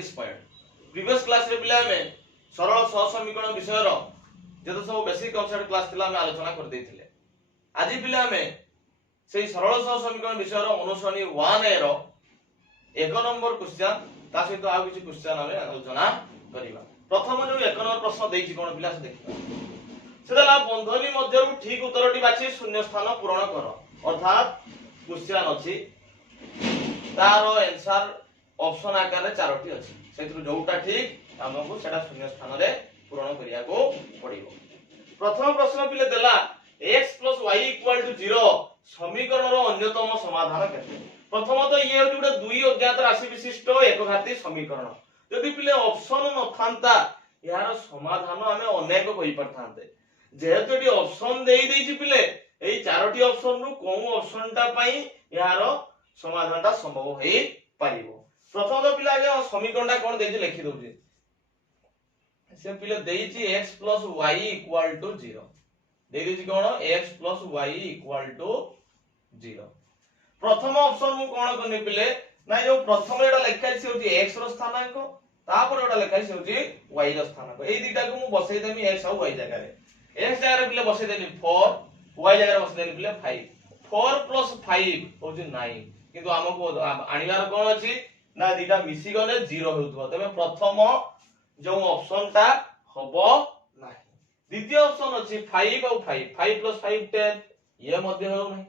Already spoiled. Previous class रे पिला में सरल सह समीकरण विषय रो जेतो सब बेसिक कॉन्सेप्ट क्लास थिला में आलोचना कर देथिले। आज पिला में सेही सरल सह समीकरण विषय रो अनुसरणी 1a रो 1 नंबर क्वेश्चन ता सहित आ किछि क्वेश्चन हम आलोचना करिबा। प्रथम जो 1 नंबर प्रश्न देछि कोन पिला से देखिबा। सेदला बंधनी मध्यरु ठीक उत्तरटी बाछि शून्य स्थान पूरण कर। अर्थात क्वेश्चन अछि तार आंसर ऑप्शन आकार रे चारोटी अछि सेथु जोटा ठीक हमको सेटा शून्य स्थान रे पूरण करिया को पड़िबो। प्रथम प्रश्न पिले देला x + y = 0 समीकरण रो अन्यतम समाधान केते। प्रथम तो ये होय गुटे दुई अज्ञात राशि विशिष्ट एकघाती समीकरण। यदि पिले ऑप्शन न थांता यार समाधान हमें अनेक होई परथांते। जेहेतु एटी ऑप्शन देई देछि पिले एई चारोटी ऑप्शन रु कोन ऑप्शन टा पई यार समाधान टा संभव होई पारिबो। प्रथम तो पिला आगे समीकरण टा कोन देछि लिखि दउछि। से पिले देछि x + y = 0 देइ देछि कोन x + y = 0। प्रथम ऑप्शन मु कोन करनी पिले ना जो प्रथम एटा लिखाइ से होछि x रो स्थानांक तापर एटा लिखाइ से होछि y रो स्थानांक। एई दुटा को मु बसै देमी x और y जगह रे। x जगह रे पिले बसै देली 4 y जगह रे बसै देली पिले 5 4 + 5 होछि 9 किंतु हमको आनिबार कोन अछि ना दुटा मिसी गले 0 होउतबो। तबे प्रथम जो ऑप्शन ता हबो नाही। द्वितीय ऑप्शन अछि 5 और 5 5 + 5 10 ये मध्ये हो नाही।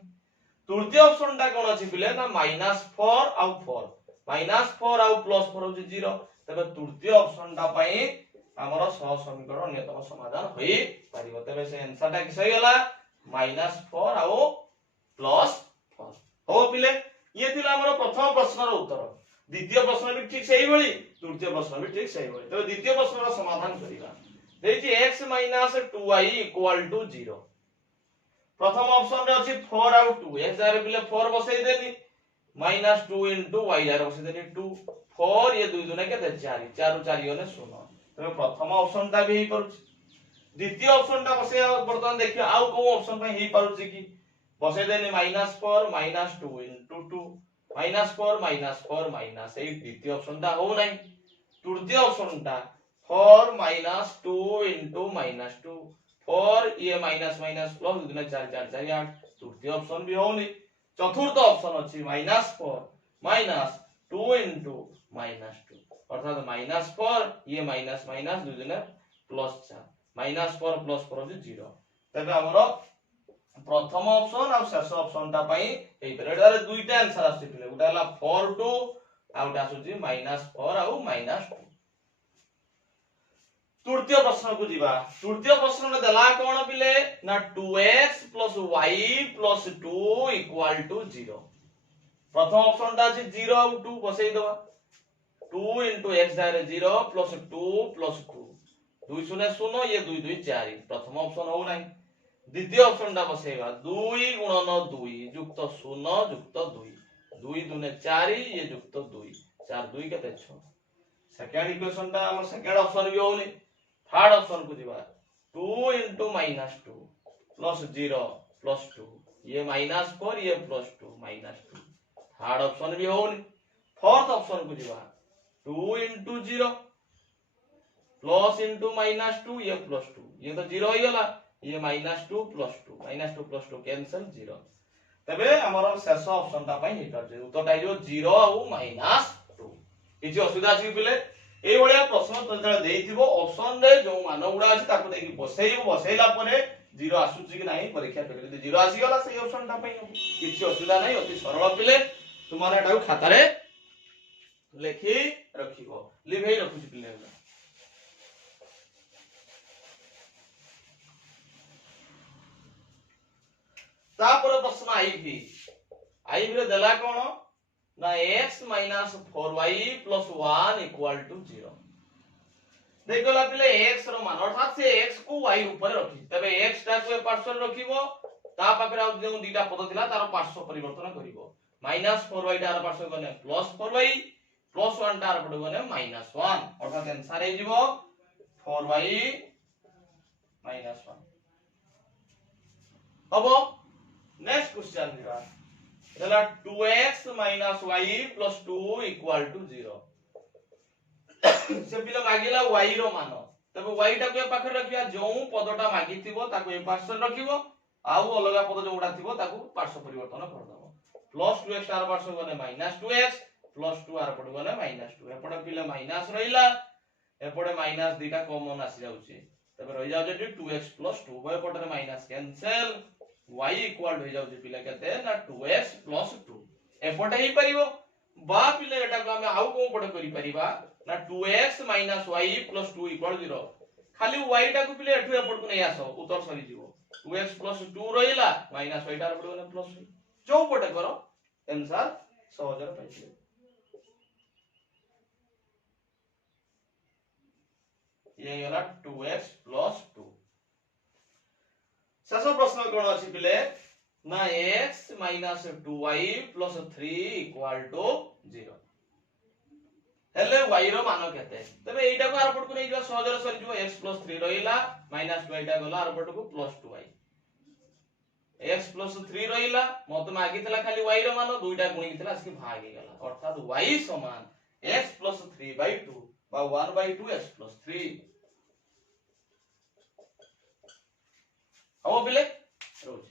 तृतीय ऑप्शन ता कोन अछि पिले ना -4 और 4 -4 और +4 होछि 0। तबे तृतीय ऑप्शन ता पई हमर सह समीकरण अन्यतम समाधान होई पारिबो। तबे से आंसर ता कि सही होला -4 और +4 हो पिले। ये थिला हमर प्रथम प्रश्न रो उत्तर। द्वितीय प्रश्न भी ठीक सही भली तृतीय प्रश्न भी ठीक सही भली। तबे द्वितीय प्रश्न रो समाधान करिबा। देछि x - 2y = 0। प्रथम ऑप्शन रे अछि 4 और 2 x जगह पिले 4 बसै देली -2 * y जगह बसै देली 2 4 ये 2 दुने केते 4 4 ରୁ 4 गने 0। तबे प्रथम ऑप्शन ता भी हेई परुछि। द्वितीय ऑप्शन ता बसै वर्तमान देखियो आउ को ऑप्शन पई हेई परुछि कि बसै देली -4 - 2 * 2 -4 - 4 एई द्वितीय ऑप्शन ता हो नाही। तृतीय ऑप्शन ता 4 - 2 * -2 4 ये माइनस माइनस प्लस दुने 4 4 4 8 तृतीय ऑप्शन भी होनी। चतुर्थ ऑप्शन अछि -4 - 2 * -2 अर्थात -4 ये माइनस माइनस दुने +4 -4 + 4 होछि 0। तबे हमरो प्रथम ऑप्शन और शेष ऑप्शन ता पई एई पेरेड रे दुईटा आंसर आसी पिले उटा हला 4 2 आ उटा आसुछि -4 और -2। तृतीय प्रश्न को जीवा। तृतीय प्रश्न में देला कोन पिले ना 2x + y + 2 = 0। प्रथम ऑप्शन ता अछि 0 और 2 बसै दवा 2 * x जगह 0 + 2 + 2 2 0 0 ये 2 2 4 प्रथम ऑप्शन हो नाही। द्वितीय ऑप्शन ता बसैबा 2 × 2 + 0 + 2 2 दुने 4 ये युक्त 2 4 2 केते 6। सेकंड इक्वेशन ता हम सेकंड ऑप्शन भी होनी। थर्ड ऑप्शन को जीवा 2 * -2 + 0 + 2 ये -4 ये +2 -2 थर्ड ऑप्शन भी होनी। फोर्थ ऑप्शन को जीवा 2 * 0 प्लस -2 ये +2 ये तो 0 ही होला ये -2 + 2 कैंसिल 0। तबे हमर शेष ऑप्शन ता पई हिटर जे उत्तरटा जो 0 और -2 किछि असुविधा अछि पिले ए भलिया प्रश्न ततले देइथिबो ऑप्शन रे जो मान गुडा अछि ताको देखि बसैबो बसैला परे 0 आसुछि कि नाही परीक्षा करे यदि 0 आसी गला से ऑप्शन ता पई किछि असुविधा नाही अति सरल पिले तुमारे एटा खाता रे लेखि रखिबो लिभेई रखुछि पिले। तापर प्रश्न आई रे देला कोन ना x - 4y + 1 = 0। देखला पिले x रो मान अर्थात से x को y ऊपर रखि तबे x टा को पार्श्व रखिबो ता पाखरे आ जो दीटा पद थिला तार पार्श्व परिवर्तन करिवो -4y टा पार्श्व गने +4y +1 टा पड गने -1 अर्थात आंसर हे जिवो 4y -1 हबो। नेक्स्ट क्वेश्चन दिबा देला 2x - y + 2 = 0। से पिला मागिला y रो मान तबे y टा को ए पाखर रखिया जो पदटा मागिथिबो ताको ए पार्श्व रखिबो आउ अलगा पद जोडा थिबो ताको पार्श्व परिवर्तन कर दबो प्लस 2x आर पार्श्व गने माइनस 2x प्लस 2 आर पड गने माइनस 2 एपड पिला माइनस रहिला एपडे माइनस दुटा कॉमन आसी जाउची तबे रहि जाउ जे 2x + 2 बय पटरे माइनस कैंसिल y इक्वल हो जाउची पिला केते ना 2x + 2 एपटे ही परिबो बा पिले एटा को हम आउ को पड करि परिबा ना 2x - y + 2 = 0 खाली y टा को पिले एठु एपट को नै आसो उत्तर सरी जीवो 2x + 2 रहिला माइनस y टा पड गने प्लस जो पटे करो आंसर सहजर पाइछे ये होला 2x + 2 शेष प्रश्न कोन अछि पिले ना x - 2y + 3 = 0 हेले y रो मान केते तबे एटा को आरपट को नै जो सहजर सरी जो x + 3 रहिला -2 टा गला आरपट को +2y x + 3 रहिला मत मागी थला खाली y रो मान दुईटा गुणी थला असकी भाग हे गला अर्थात y = x + 3/2 बा 1/2 x + 3 अब पिले रोज